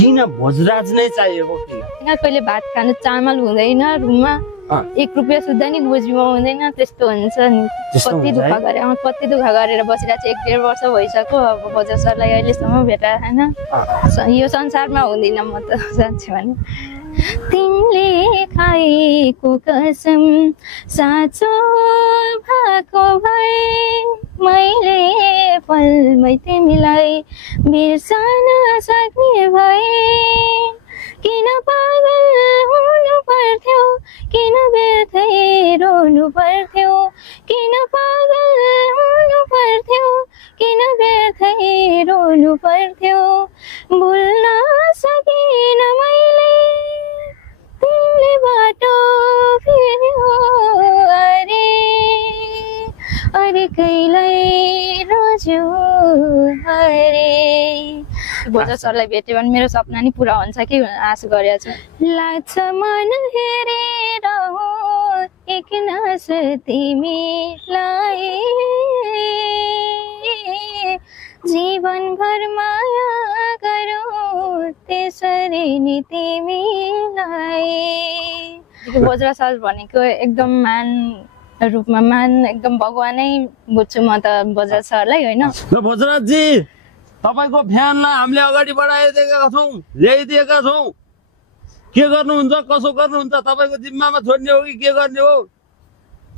किन भोजराज नै चाहिएको किन? कहिले भात खानु चामल हुँदैन रुममा, 1 रुपियाँ सुद्धा नि गोजीमा हुँदैन, त्यस्तो हुन्छ नि। कति दुःख गरेर बसिरहेको छु, 1-1.5 वर्ष भइसक्यो। अब बजार सरलाई अहिलेसम्म भेटाएको छैन। यो संसारमा हुँदिन म त जान्छु भने। तिमीले खाएको कसम साँचो भएको भए, मैले पलमै तिमीलाई बिर्सन सक्ने भए। किन पागल हुनु पर्थ्यो, किन व्यर्थै रोनु पर्थ्यो, किन पागल हुनु पर्थ्यो, किन व्यर्थै रोनु पर्थ्यो। भुल्न सकिन मैले तिमीले बाटो फेर्यो, अरे अरे कहिल्यै रोज्यो अरे। बजार सरलाई भेट्यो भने मेरो सपना नि पुरा हुन्छ कि आश गरेको छु। लाग्छ मन हेरेर एक नस तिमीलाई, जीवनभर माया गरौँ त्यसरी नि तिमीलाई। बजार सर भनेको एकदम मान रूपमा एकदम भगवानै बुझ्छु म त बजार सरलाई, होइन? भोजराज जी, तपाईको फ्यानलाई हामीले अगाडि बढाइदिएका छौँ, ल्याइदिएका छौँ। के गर्नुहुन्छ, कसो गर्नुहुन्छ, तपाईँको जिम्मामा छोड्ने हो कि के गर्ने हो?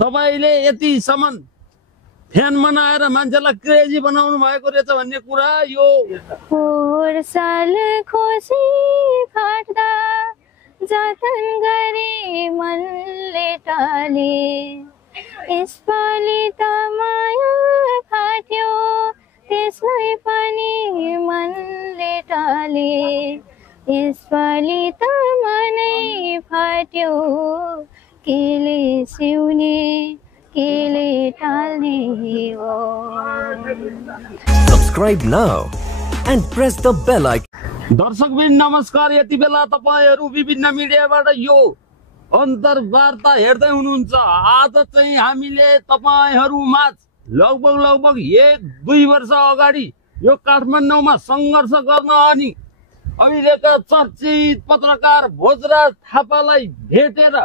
तपाईँले यतिसम्म फ्यान बनाएर मान्छेलाई क्रेजी बनाउनु भएको रहेछ भन्ने कुरा यो। पोहोर साल खुसी फाट्दा जतन गरे मनले टाले, यसपालि त माया फाट्यो त्यसलाई पनि मनले टाले, यसपालि त मनै फाट्यो केले सिउने केले टाल्ने हो। Subscribe now and press the bell icon. दर्शकबिन नमस्कार, यति बेला तपाईहरू विभिन्न मिडियाबाट यो अन्तर्वार्ता हेर्दै हुनुहुन्छ। आज चाहिँ हामीले तपाईहरूमाझ लगभग 1-2 वर्ष अगाडि यो काठमाडौँमा सङ्घर्ष गर्न अनि अहिलेका चर्चित पत्रकार भोजराज थापालाई भेटेर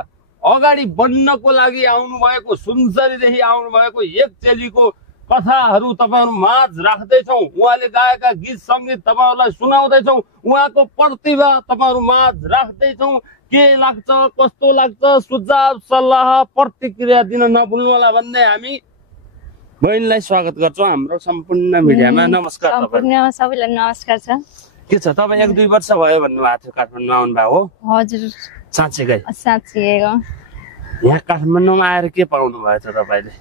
अगाडि बढ्नको लागि आउनु भएको, सुनसरीदेखि आउनु भएको एक चेलीको कथाहरू तपाईहरु माझ राख्दैछौँ। उहाँले गाएका गीत सङ्गीत तपाईहरुलाई सुनाउँदैछौँ, उहाँको प्रतिभा तपाईहरु माझ राख्दैछौँ। के लाग्छ, कस्तो लाग्छ, सुझाव सल्लाह प्रतिक्रिया दिन नभुल्नु होला भन्दै हामी बहिनीलाई स्वागत गर्छौँ हाम्रो सम्पूर्ण मिडियामा। नमस्कार तपाईहरु सबैलाई नमस्कार छ। के छ, तपाईँ 1-2 वर्ष भयो भन्नुभएको थियो काठमाडौँमा आउनु भएको हो? हजुर, साँच्चै साँच्चै। यहाँ काठमाडौँमा आएर के पाउनु भयो त तपाईले?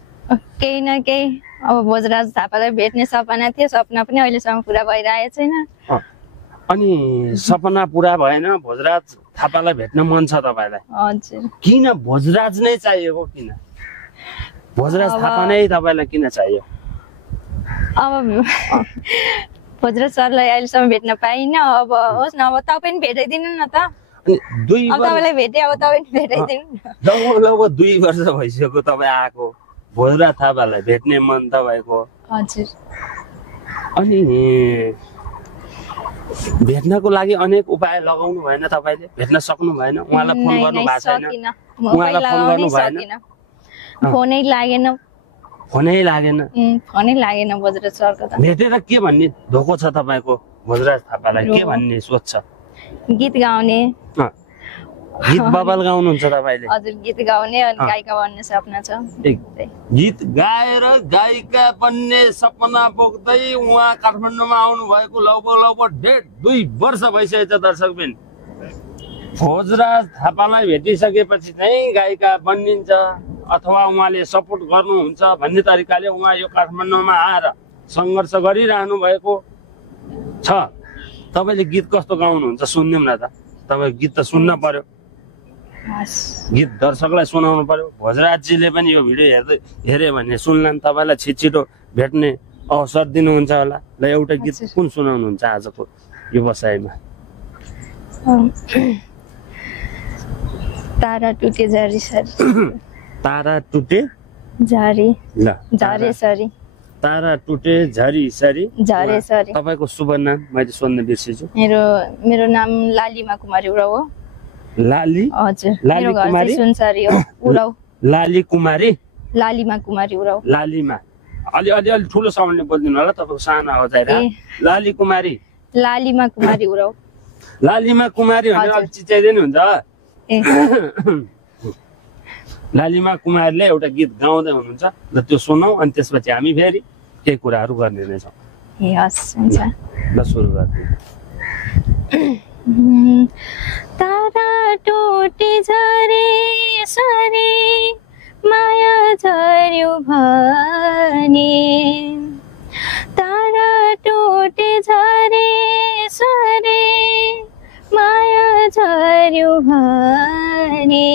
केही न केही, अब भोजराज थापालाई भेट्ने सपना थियो, सपना पनि अहिलेसम्म पुरा भइरहेको छैन। अनि सपना पुरा भएन, भोजराज थापालाई भेट्न मन छ तपाईलाई? हजुर। किन भोजराज नै चाहिएको, किन भोजराज थापा नै तपाईलाई किन चाहियो? अब भोजराज सरलाई अहिलेसम्म भेट्न पाइनँ, अब होस् न, अब तपाईँ पनि भेटाइदिनु न त। तपाईँलाई भेटे, अब तपाईँ पनि भेटाइदिनु। लगभग 2 वर्ष भइसक्यो तपाईँ आएको, भोजराज थापालाई भेट्ने मन तपाईँको। हजुर। अनि भेट्नको लागि अनेक उपाय लगाउनु भएन तपाईले? भेट्न सक्नु भएन? उहाँलाई फोन गर्नु भएको छैन? उहाँलाई फोन गर्नु भएन? फोनै लागेन। फोनै लागेन भोजराज सरको त। भेटेर के भन्ने धोको छ तपाईको भोजराज थापालाई? के भन्ने सोच छ? गीत गाउने। गीत बबाल गाउनुहुन्छ तपाईले? हजुर, गीत गाउने अनि गायिका बन्ने सपना छ। गीत गाएर गायिका बन्ने सपना बोक्दै उहाँ काठमाडौँमा आउनु भएको लगभग 1.5-2 वर्ष भइसकेछ। दर्शकबिन, भोजराज थापालाई भेटिसकेपछि चाहिँ गायिका बनिन्छ अथवा उहाँले सपोर्ट गर्नुहुन्छ भन्ने तरिकाले उहाँ यो काठमाडौँमा आएर सङ्घर्ष गरिरहनु भएको छ। तपाईले गीत कस्तो गाउनुहुन्छ सुन्दिउँ न त। तपाईँ गीत त सुन्न पर्यो, गीत दर्शकलाई सुनाउनु पर्यो। भोजराजजीले पनि यो भिडियो हेरे भने सुन्लान्, तपाईँलाई छिटो भेट्ने अवसर दिनुहुन्छ होला। ल, एउटा गीत कुन सुनाउनुहुन्छ आजको यो बसाइमा? तारा टुटे झारी सरी। तारा टुटे झारी, ल, झारे सरी। तारा टुटे झरी सरी झरेसरी। तपाईको शुभ नाम मैले सोध्न बिर्सेछु। मेरो नाम लालिमा कुमारी उराव हो। लाली हजुर, लाली मेरो घर कुमारी? चाहिँ सुनसरी हो। उराव। लाली कुमारी? लालिमा कुमारी उराव। लालीमा अलि ठुलो साउन्डले बोल्दिनु होला, तपाईको सानो आवाज आइरहेको। लाली कुमारी? लालिमा कुमारी उराव। लालिमा कुमारी भनेर अलि चिच्याइदिनु हुन्छ? लालिमा कुमारीले एउटा गीत गाउँदै हुनुहुन्छ, ल त्यो सुनौ अनि त्यसपछि हामी फेरि केही कुराहरू गर्ने नै छौँ। ए हस्, हुन्छ। ल सुरु गर्दै। तारा टोटे झरे सरे माया झर्यो भने, तारा टोटे झरे सरे माया झर्यो भने,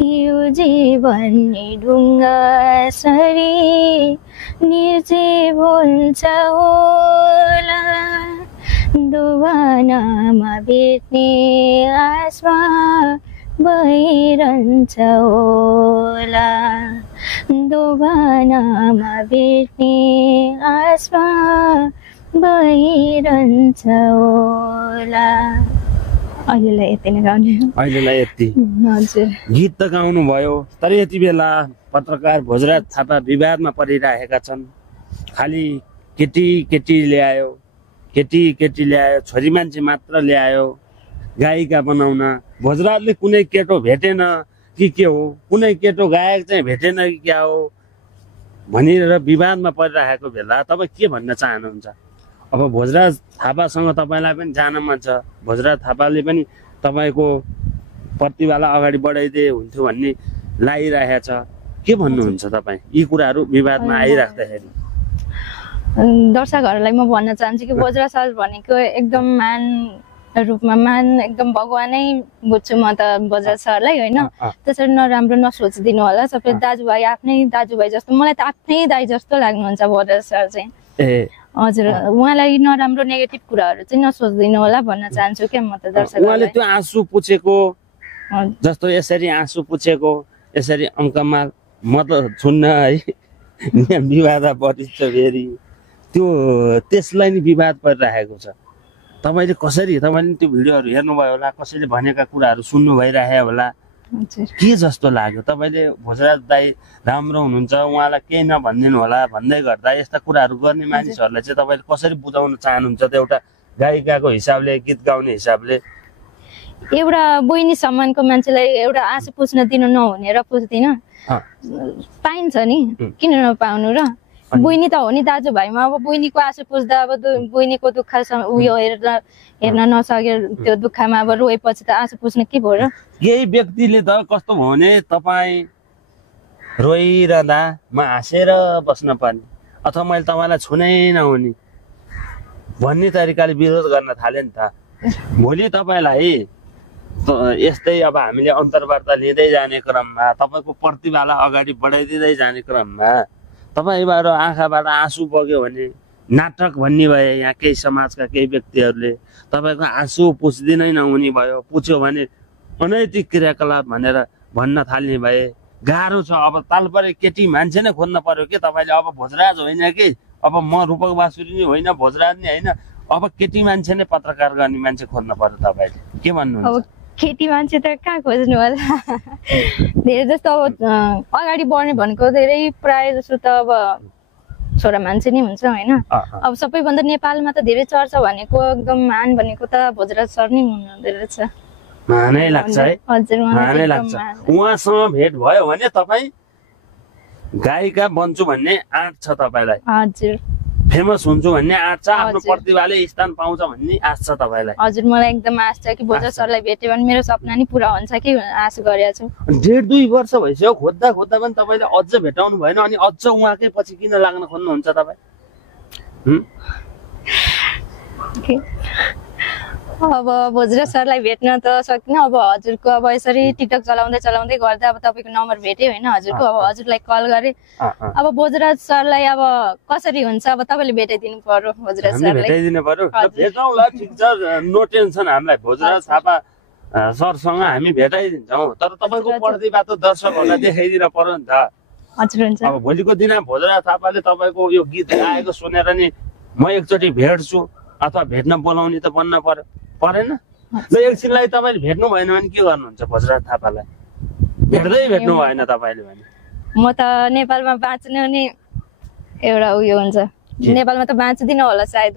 यो जीवन नि ढुङ्गा सरी निर्जीव हुन्छ होला, दोबानामा भेट्ने आसमा भइरहन्छ होला, दोबानामा भेट्ने आसमा भइरहन्छ होला। अहिलेलाई यति नै गाउने। अहिलेलाई यति? हजुर। गीत त गाउनु भयो, तर यति बेला पत्रकार भोजराज थापा विवादमा परिरहेका छन्। खालि केटी ल्यायो, केटी ल्यायो, छोरी मान्छे मात्र ल्यायो गायिका बनाउन। भोजराजले कुनै केटो भेटेन कि के हो, कुनै केटो गायक चाहिँ भेटेन कि क्या हो भनेर विवादमा परिरहेको बेला तपाईँ के भन्न चाहनुहुन्छ? अब भोजराज थापासँग तपाईँलाई पनि जान मन छ, भोजराज थापाले पनि तपाईँको प्रतिभालाई अगाडि बढाइदिए हुन्थ्यो भन्ने लागिरहेछ, के भन्नुहुन्छ तपाईँ यी कुराहरू विवादमा आइराख्दाखेरि? दर्शकहरूलाई म भन्न चाहन्छु कि भोजराज सर भनेको एकदम मान रूपमा एकदम भगवानै बुझ्छु म त भोजराज सरलाई, होइन? त्यसरी नराम्रो नसोचिदिनु होला। सबै दाजुभाइ, आफ्नै दाजुभाइ जस्तो, मलाई त आफ्नै दाइ जस्तो लाग्नुहुन्छ भोजराज सर चाहिँ। हजुर, उहाँलाई नराम्रो नेगेटिभ कुराहरू चाहिँ नसोचिदिनु होला भन्न चाहन्छु क्या म त दर्शकलाई। उहाँले त्यो आँसु पुछेको जस्तो यसरी आँसु पुछेको, यसरी अङ्कमा म त छुन्न है, विवाद परिछ फेरि त्यो, त्यसलाई नि विवाद परिरहेको छ। तपाईँले तपाईँले त्यो भिडियोहरू हेर्नुभयो होला, कसैले भनेका कुराहरू सुन्नु भइरहेको होला, के जस्तो लाग्यो? तपाईँले भोजराज दाई राम्रो हुनुहुन्छ, उहाँलाई केही नभनिदिनु होला भन्दै गर्दा यस्ता कुराहरू गर्ने मानिसहरूलाई चाहिँ तपाईँले कसरी बुझाउन चाहनुहुन्छ त? एउटा गायिकाको हिसाबले, गीत गाउने हिसाबले? एउटा बहिनी सम्मानको मान्छेलाई एउटा आँसु पुछ्न दिनु नहुने र पुछ्दिन पाइन्छ नि, किन नपाउनु र? बहिनी त हो नि दाजुभाइमा। अब बहिनीको आँसु पुछ्दा अब बहिनीको दुःख उयो हेर्न नसकेर त्यो दुःखमा अब रोएपछि त आँसु पुछ्न के भयो र? यही व्यक्तिले त कस्तो भयो भने तपाईँ रोइरहँदा म हाँसेर बस्न पर्ने अथवा मैले तपाईँलाई छुनै नहुने भन्ने तरिकाले विरोध गर्न थाले नि त। भोलि तपाईँलाई यस्तै अब हामीले अन्तर्वार्ता लिँदै जाने क्रममा, तपाईँको प्रतिभालाई अगाडि बढाइदिँदै जाने क्रममा तपाईँबाट आँखाबाट आँसु बग्यो भने नाटक भन्ने भए यहाँ केही समाजका केही व्यक्तिहरूले तपाईँको आँसु पुछ्दिनै नहुने भयो, पुछ्यो भने अनैतिक क्रियाकलाप भनेर भन्न थाल्ने भए गाह्रो छ। अब तालपरे केटी मान्छे नै खोज्न पर्यो कि तपाईँले? अब भोजराज होइन कि, अब म रूपक बासुरी नै होइन, भोजराज नै होइन, अब केटी मान्छे नै पत्रकार गर्ने मान्छे खोज्न पर्यो। तपाईँले के भन्नुहुन्छ? केटी मान्छे त कहाँ खोज्नु होला? धेरै जस्तो अब अगाडि बढ्ने भनेको धेरै प्राय जस्तो त अब छोरा मान्छे नै हुन्छ, होइन? अब सबैभन्दा नेपालमा त धेरै चर्चा भनेको एकदम मान भनेको त भोजराज सर नै हुनुहुँदो रहेछ। मानै लाग्छ है? हजुर, मानै लाग्छ। उहाँसँग भेट भयो भने तपाईँ गायिका बन्छु भन्ने आँट छ तपाईँलाई? हजुर। फेमस हुन्छु भन्ने आँट छ, आफ्नो प्रतिभाले स्थान पाउँछ भन्ने आश छ तपाईँलाई? हजुर, मलाई एकदम आश छ कि भोजराज सरलाई भेट्यो भने मेरो सपना नि पुरा हुन्छ कि आश गरेको छु। 1.5-2 वर्ष भइसक्यो खोज्दा पनि तपाईँले अझ भेटाउनु भएन, अनि अझ उहाँकै पछि किन लाग्न खोज्नुहुन्छ तपाईँ? अब भोजराज सरलाई भेट्न त सकिनँ। अब हजुरको अब यसरी टिकटक चलाउँदै गर्दा अब तपाईँको नम्बर भेटेँ, होइन? हजुरको अब हजुरलाई कल गरेँ। अब भोजराज सरलाई अब कसरी हुन्छ, अब तपाईँले भेटाइदिनु पर्यो भोजराज सरलाई। भेटाइदिनु पर्यो, भेटौँला, ठिक छ, नो टेन्सन। हामीलाई भोजराज थापा सरसँग हामी भेटाइदिन्छौँ, तर तपाईँको प्रतिभा त दर्शकहरूलाई देखाइदिन पर्यो नि त। हजुर हुन्छ अब भोलिको दिन भोजराज थापाले तपाईँको यो गीत गाएको सुनेर नि म एकचोटि भेट्छु अथवा भेट्न बोलाउने त बन्न परेन ल एकछिनलाई तपाईँले भेट्नु भएन भने के गर्नुहुन्छ भोजराज थापालाई भेट्नु भएन तपाईँले भने म त नेपालमा बाँच्नु नि एउटा उयो हुन्छ नेपालमा त बाँच्दिनँ होला सायद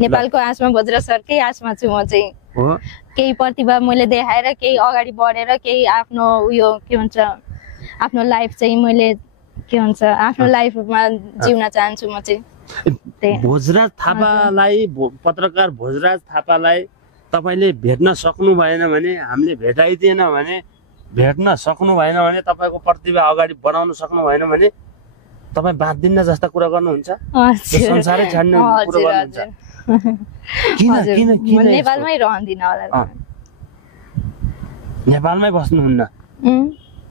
नेपालको आशमा भोजराज सरकै आशमा छु म चाहिँ हो केही प्रतिभा मैले देखाएर केही अगाडि बढेर केही आफ्नो उयो के भन्छ आफ्नो लाइफ चाहिँ मैले के भन्छ आफ्नो लाइफमा जिउन चाहन्छु म चाहिँ भोजराज थापालाई पत्रकार भोजराज थापालाई तपाईँले भेट्न सक्नु भएन भने हामीले भेटाइदिएन भने भेट्न सक्नु भएन भने तपाईँको प्रतिभा अगाडि बढाउन सक्नु भएन भने तपाईँ बाँच्दिन्न जस्ता कुरा गर्नुहुन्छ संसारै छाड्ने कुरा गर्नुहुन्छ किन नेपालमै रहँदिनँ होला नेपालमै बस्नुहुन्न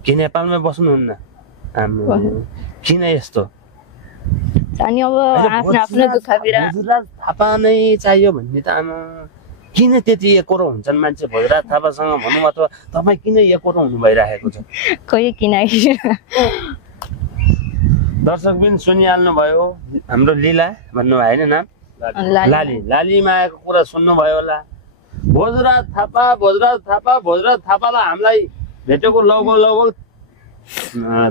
कि नेपालमै बस्नुहुन्न किन यस्तो अनि अब आफ्नो आफ्नो दुःख पीडा भोजराज थापा नै चाहियो भन्ने त आमा किन त्यति एकोरो हुन्छन् मान्छे भोजराज थापासँग भनौँ अथवा तपाईँ किन एकोरो हुनु भइरहेको छ कोही किनकि दर्शकबिन सुनिहाल्नु भयो हाम्रो लीला भन्नुभयो होइन नाम लाली मायाको कुरा सुन्नुभयो होला भोजराज थापालाई हामीलाई भेटेको लगभग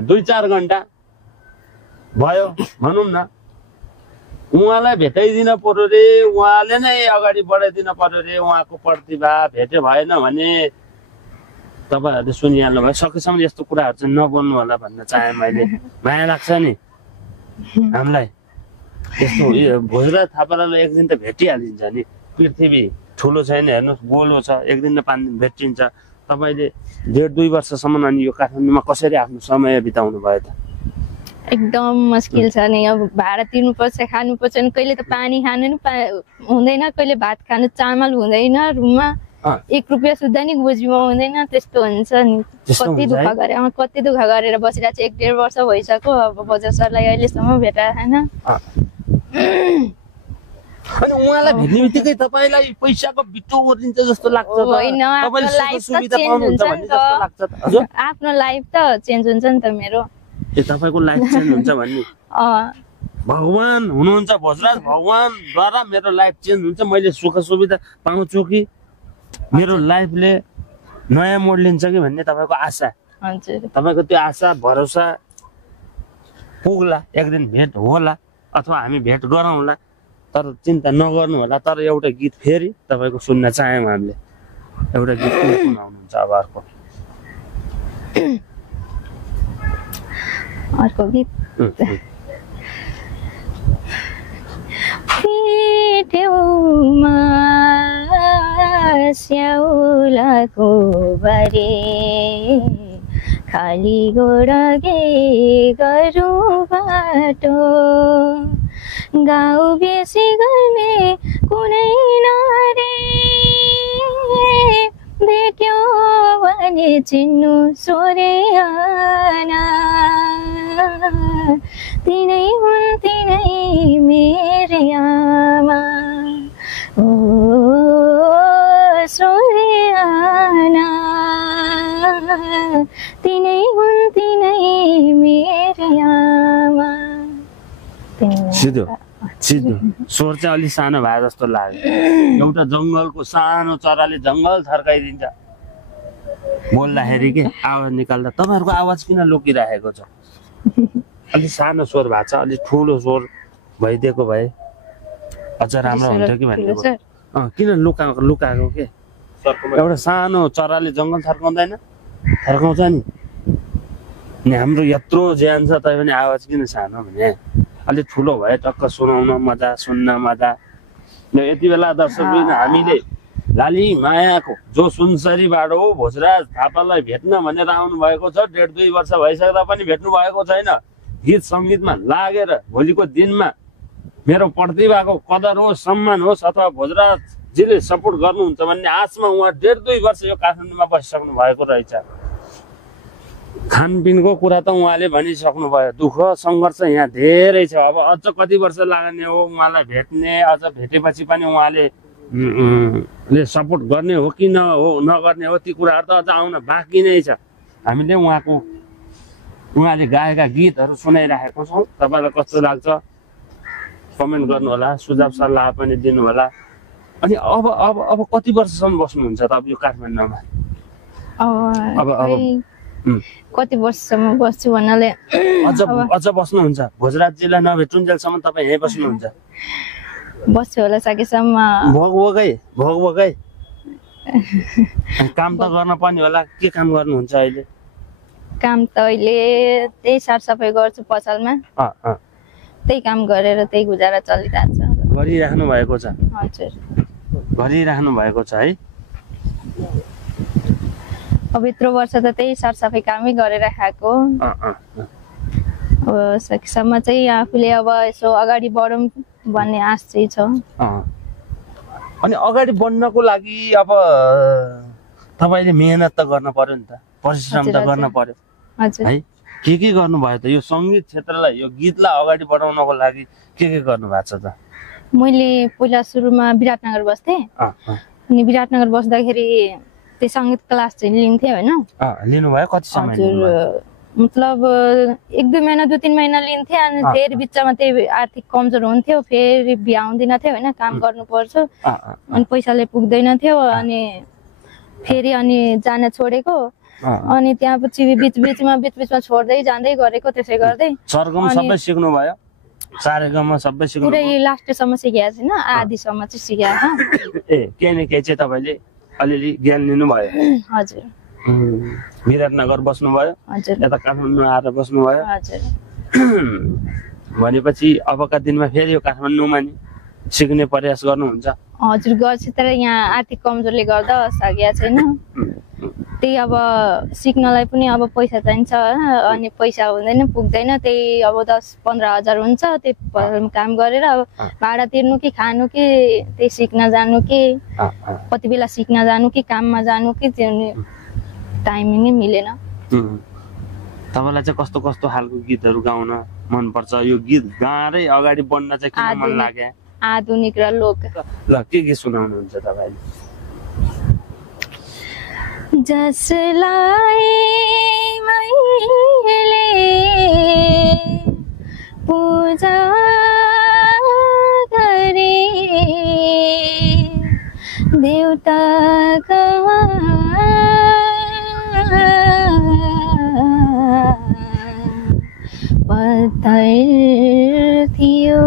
2-4 घन्टा भयो भनौँ न उहाँलाई भेटाइदिन पर्यो रे उहाँले नै अगाडि बढाइदिन पर्यो रे उहाँको प्रतिभा भेटे भएन भने तपाईँहरूले सुनिहाल्नु भयो सकेसम्म यस्तो कुराहरू चाहिँ नबोल्नु होला भन्न चाहे मैले माया लाग्छ नि हामीलाई यस्तो भोजराज थापालाई एक दिन त भेटिहालिन्छ नि पृथ्वी ठुलो छैन हेर्नुहोस् गोलो छ एक दिन न 5 दिन भेटिन्छ तपाईँले 1.5-2 वर्षसम्म अनि यो काठमाडौँमा कसरी आफ्नो समय बिताउनु भयो त एकदम मुस्किल छ नि अब भाडा तिर्नुपर्छ खानुपर्छ नि कहिले त पानी खानु नि हुँदैन कहिले भात खानु चामल हुँदैन रुममा 1 रुपियाँ सुद्धा नि गोजीमा हुँदैन त्यस्तो हुन्छ नि कति दुःख गरेर बसिरहेको छु 1.5 वर्ष भइसक्यो अब बजार सरलाई अहिलेसम्म भेटाएन अनि उहाँलाई भेट्ने बित्तिकै तपाईँलाई पैसाको बिटो ओर्लिन्छ जस्तो लाग्छ आफ्नो लाइफ त चेन्ज हुन्छ नि त मेरो तपाईँको लाइफ चेन्ज हुन्छ भन्ने भगवान हुनुहुन्छ भोजराज भगवानद्वारा मेरो लाइफ चेन्ज हुन्छ मैले सुख सुविधा पाउँछु कि मेरो लाइफले नयाँ मोड लिन्छ कि भन्ने तपाईँको आशा तपाईँको त्यो आशा भरोसा पुग्ला एक दिन भेट होला अथवा हामी भेट गरौँला तर चिन्ता नगर्नु होला तर एउटा गीत फेरि तपाईँको सुन्न चाह्यौँ हामीले एउटा गीत सुनाउनुहुन्छ अब अर्को गीत पेटौमा स्याउलाको बारे खाली गोडगे गरौँ बाटो गाउँ बेसी गर्ने कुनै नारी भेट्यो भने चिन्नु सोरेआना तिनै हुन् तिनै मेरी आमा ओ सोरेआना तिनै हुन् तिनै मेरी आमा सिधो स्वर चाहिँ अलिक सानो भए जस्तो लाग्यो एउटा जङ्गलको सानो चराले जङ्गल थर्काइदिन्छ बोल्दाखेरि के आवाज निकाल्दा तपाईँहरूको आवाज किन लुकिरहेको छ अलिक सानो स्वर भएको छ अलिक ठुलो स्वर भइदिएको भए अझ राम्रो हुन्थ्यो कि भन्ने किन लुकाएको के एउटा सानो चराले जङ्गल थर्काउँदैन थर्काउँछ नि हाम्रो यत्रो ज्यान छ तैपनि आवाज किन सानो भने अलिक ठुलो भए टक्क सुनाउन मजा सुन्न मजा यति बेला दर्शकबिन हामीले लाली मायाको जो सुनसरीबाट हो भोजराज थापालाई भेट्न भनेर आउनु भएको छ 1.5-2 वर्ष भइसक्दा पनि भेट्नु भएको छैन गीत सङ्गीतमा लागेर भोलिको दिनमा मेरो प्रतिभाको कदर होस् सम्मान होस् अथवा भोजराजजीले सपोर्ट गर्नुहुन्छ भन्ने आशमा उहाँ 1.5-2 वर्ष यो काठमाडौँमा बसिसक्नु भएको रहेछ खानपिनको कुरा त उहाँले भनिसक्नु भयो दुःख सङ्घर्ष यहाँ धेरै छ अब अझ कति वर्ष लाग्ने हो उहाँलाई भेट्ने अझ भेटेपछि पनि उहाँले सपोर्ट गर्ने हो कि नगर्ने हो ती कुराहरू त अझ आउन बाँकी नै छ हामीले उहाँको उहाँले गाएका गीतहरू सुनाइराखेको छौँ। तपाईँलाई कस्तो लाग्छ कमेन्ट गर्नु होला, सुझाव सल्लाह पनि दिनु होला। अनि अब अब अब कति वर्षसम्म बस्नुहुन्छ तपाईँ यो काठमाडौँमा? अब कति वर्षसम्म बस्छु भन्नाले अझ बस्नुहुन्छ? भोजराज जिल्ला नभेटुन्जेलसम्म तपाईँ यहीँ बस्नुहुन्छ? बस्छु होला सकेसम्म। भोग काम त गर्न पर्ने होला। के काम गर्नुहुन्छ अहिले? काम त अहिले त्यही साफसफाइ गर्छु पसलमा। त्यही काम गरेर त्यही गुजारा चलिरहेछ। गरिराख्नु भएको छ? हजुर गरिराख्नु भएको छ है। अब यत्रो वर्ष त त्यही साफसफाइ कामै गरेर खाएको। अब सकेसम्म चाहिँ आफूले अब यसो अगाडि बढौँ भन्ने आश चाहिँ छ। अनि अगाडि बढ्नको लागि अब तपाईँले मेहनत त गर्न पर्यो नि त, परिश्रम त गर्न पर्यो है। के गर्नुभयो त यो सङ्गीत क्षेत्रलाई, यो गीतलाई अगाडि बढाउनको लागि के गर्नु भएको छ त? मैले पहिला सुरुमा विराटनगर बस्थेँ। अनि विराटनगर बस्दाखेरि त्यो सङ्गीत क्लास चाहिँ लिन्थेँ होइन। लिनुभयो? कति समय? हजुर मतलब 1-2 महिना 2-3 महिना लिन्थेँ। अनि फेरि बिचमा त्यही आर्थिक कमजोर हुन्थ्यो, फेरि भ्याउँदिन थियो होइन, काम गर्नुपर्छ अनि पैसाले पुग्दैन थियो। अनि फेरि अनि जान छोडेको। अनि त्यहाँपछि बिचबिचमा छोड्दै जाँदै गरेको। त्यसै गर्दै सरगम सबै सिक्नु भयो? सारेगम सबै सिक्नु? पुरै लास्टसम्म सिकेको छैन, आधीसम्म चाहिँ सिकेको। केही न केही चाहिँ तपाईँले अलिअलि ज्ञान लिनुभयो? हजुर। विराटनगर बस्नुभयो, यता काठमाडौँ आएर बस्नुभयो। हजुर। भनेपछि अबका दिनमा फेरि यो काठमाडौँमा नि सिक्ने प्रयास गर्नुहुन्छ? हजुर गर्छु, तर यहाँ आर्थिक कमजोरले गर्दा सकेको छैन। त्यही अब सिक्नलाई पनि अब पैसा चाहिन्छ अनि पैसा हुँदैन, पुग्दैन। त्यही अब 10-15 हजार हुन्छ, त्यही काम गरेर अब भाडा तिर्नु कि खानु कि त्यही सिक्न जानु कि कति बेला सिक्न जानु कि काममा जानु कि त्यो टाइमिङै मिलेन। तपाईँलाई चाहिँ कस्तो कस्तो खालको गीतहरू गाउन मनपर्छ? यो गीत गाएरै अगाडि बढ्न चाहिँ किन मन लाग्यो? आधुनिक र लोक। ल के सुनाउनुहुन्छ तपाईँले? जसलाई मैले पूजा गरे देउताका पत्थर थियो,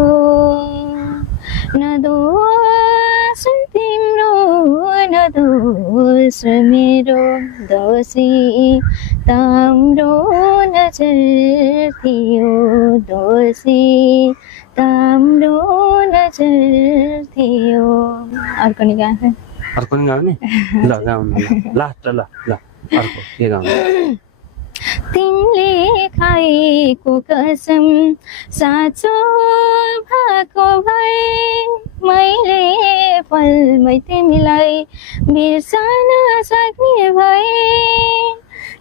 न दोष तिम्रो न दोष मेरो, दोषी ताम्रो नजर थियो, दोषी ताम्रो नजर थियो। अर्को नि गाउने? अर्को नि गाउने? ल गाउनु लास्ट। ल अर्को के गाउनु? तिमीले खाएको कसम साँचो भएको भए मैले पलमै तिमीलाई बिर्सन सक्ने भए।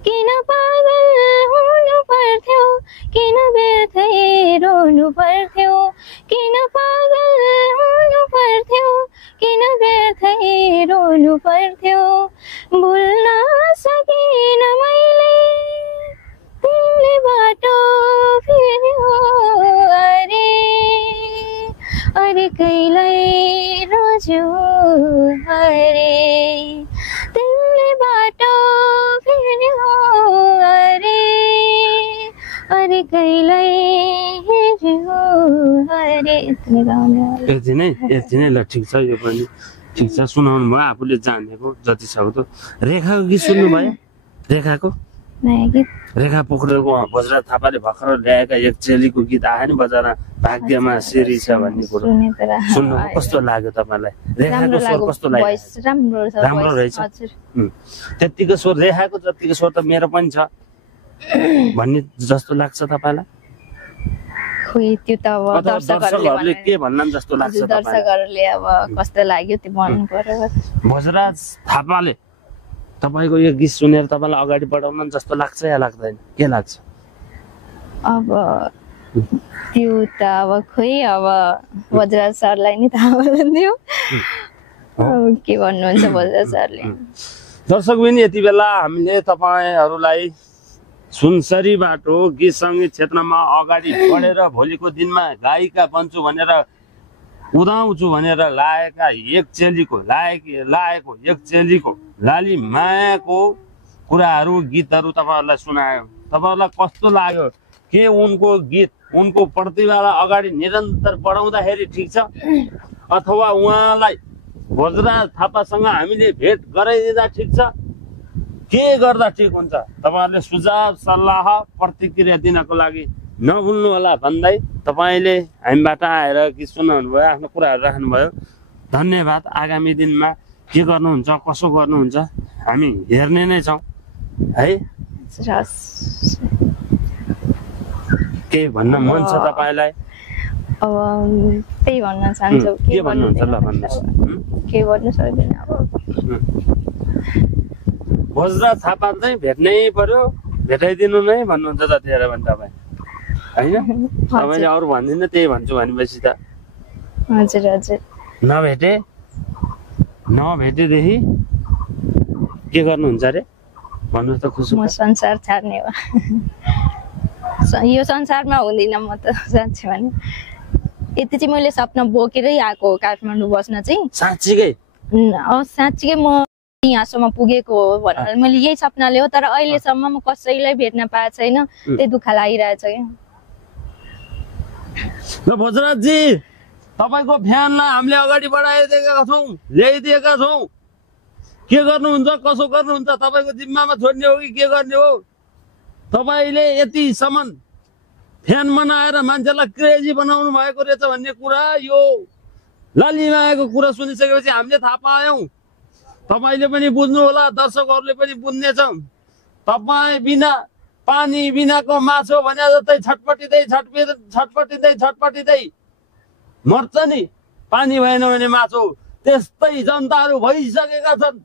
किन पागल हुनु पर्थ्यो, किन व्यर्थै रोनु पर्थ्यो, किन पागल हुनु पर्थ्यो, किन व्यर्थै रोनु पर्थ्यो। भुल्न सकिन मैले तिमीले बाटो फेर्यो, अरे अरे कहिल्यै रोज्यो, अरे तिमीले बाटो फेर्यो, अरे अरे कहिल्यै हेर्यो, अरे। यति नै ल ठिक छ, यो पनि ठिक छ, सुनाउनु भयो आफूले जानेको जति सक्दो। रेखाको गीत सुन्नु भयो? रेखाको रेखा पोखरेलको भोजराज थापाले भर्खर ल्याएका एक चेलीको गीत आयो नि बजारमा, भाग्यमा सिरी छ भन्ने कुरो सुन्नु कस्तो लाग्यो तपाईँलाई? रेखाको स्वर कस्तो लाग्यो? राम्रो रहेछ। त्यतिको स्वर रेखाको जतिको स्वर त मेरो पनि छ भन्ने जस्तो लाग्छ तपाईँलाई? त्यो त अब दर्शकहरूले के भन्लान् जस्तो लाग्छ? दर्शकहरूले अब कस्तो लाग्यो त्यो भन्नु पर्यो। भोजराज थापाले तपाईँको यो गीत सुनेर तपाईँलाई अगाडि बढाउन जस्तो लाग्छ या लाग्दैन? के लाग्छ? अब त्यो त अब खोइ अब भोजराज सरलाई नि थाहा थियो के भन्नुहुन्छ भोजराज सरले। दर्शक पनि यति बेला हामीले तपाईँहरूलाई सुनसरीबाट गीत सङ्गीत क्षेत्रमा अगाडि बढेर भोलिको दिनमा गायिका बन्छु भनेर उदाउँछु भनेर लागेको एक चेलीको लाली मायाको कुराहरू गीतहरू तपाईँहरूलाई सुनायो। तपाईँहरूलाई कस्तो लाग्यो? के उनको गीत उनको प्रतिभालाई अगाडि निरन्तर बढाउँदाखेरि ठिक छ अथवा उहाँलाई भोजराज थापासँग हामीले भेट गराइदिँदा ठिक छ? के गर्दा ठिक हुन्छ? तपाईँहरूले सुझाव सल्लाह प्रतिक्रिया दिनको लागि नभुल्नु होला भन्दै तपाईँले हामीबाट आएर गीत सुनाउनु भयो, आफ्नो कुराहरू राख्नुभयो। धन्यवाद। आगामी दिनमा के गर्नुहुन्छ, कसो गर्नुहुन्छ हामी हेर्ने नै छौँ है। केही भन्न मन छ तपाईँलाई? अब त्यही भन्न चाहन्छु। के भन्नुहुन्छ ल भन्नुहोस्। के भन्नु सक्दैन अब। भोजराज थापा चाहिँ भेट्नै पर्यो, भेटाइदिनु नै भन्नुहुन्छ जतिखेर भने तपाईँ होइन? तपाईँले अरू भन्दिनँ त्यही भन्छु भनेपछि त हजुर हजुर। नभेटेदेखि के गर्नुहुन्छ अरे भन्नुहोस् त खुसी। म संसार छाड्ने हो। यो संसारमा हुँदिनँ म त साँच्चै भने। यति चाहिँ मैले सपना बोकेरै आएको हो काठमाडौँ बस्न चाहिँ। साँच्चीकै? साँच्चीकै म यहाँसम्म पुगेको हो भनेर मैले यही सपनाले हो। तर अहिलेसम्म म कसैलाई भेट्न पाएको छैन, त्यही दुःख लागिरहेछ क्या। भोजराजजी तपाईँको फ्यानलाई हामीले अगाडि बढाइदिएका छौँ, ल्याइदिएका छौँ। के गर्नुहुन्छ, कसो गर्नुहुन्छ तपाईँको जिम्मामा छोड्ने हो कि के गर्ने हो? तपाईँले यतिसम्म फ्यान बनाएर मान्छेलाई क्रेजी बनाउनु भएको रहेछ भन्ने कुरा, यो लालीमायाको कुरा सुनिसकेपछि हामीले थाहा पायौँ। तपाईँले पनि बुझ्नु होला, दर्शकहरूले पनि बुझ्नेछौँ। तपाईँ बिना पानी बिनाको माछो भने जस्तै छटपटिँदै मर्छ नि। पानी भएन भने माछो, त्यस्तै जनताहरू भइसकेका छन्।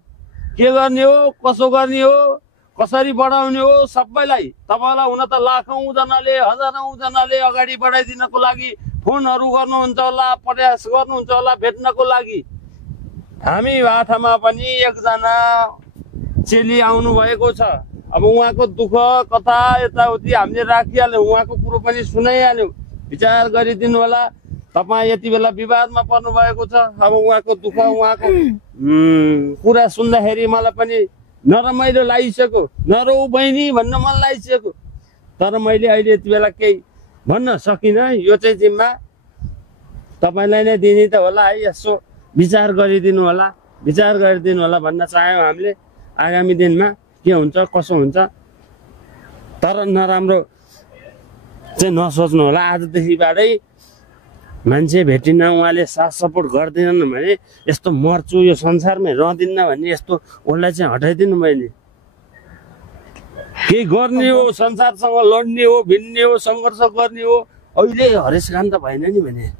के गर्ने हो, कसो गर्ने हो, कसरी बढाउने हो सबैलाई। तपाईँलाई हुन त लाखौँ जनाले हजारौँ जनाले अगाडि बढाइदिनको लागि फोनहरू गर्नुहुन्छ होला, प्रयास गर्नुहुन्छ होला भेट्नको लागि। हामी बाटामा पनि एकजना चेली आउनु भएको छ। अब उहाँको दुःख कथा यताउति हामीले राखिहाल्यौँ, उहाँको कुरो पनि सुनाइहाल्यौँ। विचार गरिदिनु होला। तपाईँ यति बेला विवादमा पर्नु भएको छ। अब उहाँको दुःख उहाँको कुरा सुन्दाखेरि मलाई पनि नरमाइलो लागिसक्यो। नरौ बहिनी भन्न मन लागिसक्यो। तर मैले अहिले यति बेला केही भन्न सकिनँ। यो चाहिँ जिम्मा तपाईँलाई नै दिने त होला है। यसो विचार गरिदिनु होला भन्न चाह्यौँ हामीले। आगामी दिनमा के हुन्छ कसो हुन्छ, तर नराम्रो चाहिँ नसोच्नु होला। आजदेखिबाटै मान्छे भेटिन, उहाँले साथ सपोर्ट गर्दैनन् भने यस्तो मर्छु, यो संसारमै रहदिन्न भन्ने यस्तो उसलाई चाहिँ हटाइदिनु मैले। केही गर्ने हो, संसारसँग लड्ने हो, भिड्ने हो, सङ्घर्ष गर्ने हो। अहिले हरेस खान त भएन नि भने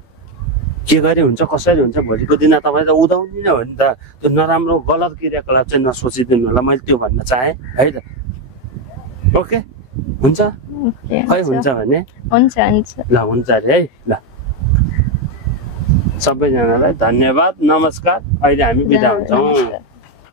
के गरे हुन्छ, कसरी हुन्छ भोलिको दिन तपाईँ त उदाउँदिन हो नि त। त्यो नराम्रो गलत क्रियाकलाप चाहिँ नसोचिदिनु होला, मैले त्यो भन्न चाहेँ है त। ओके हुन्छ खै हुन्छ भने हुन्छ ल हुन्छ अरे है। ल सबैजनालाई धन्यवाद, नमस्कार। अहिले हामी बिदा हुन्छौँ।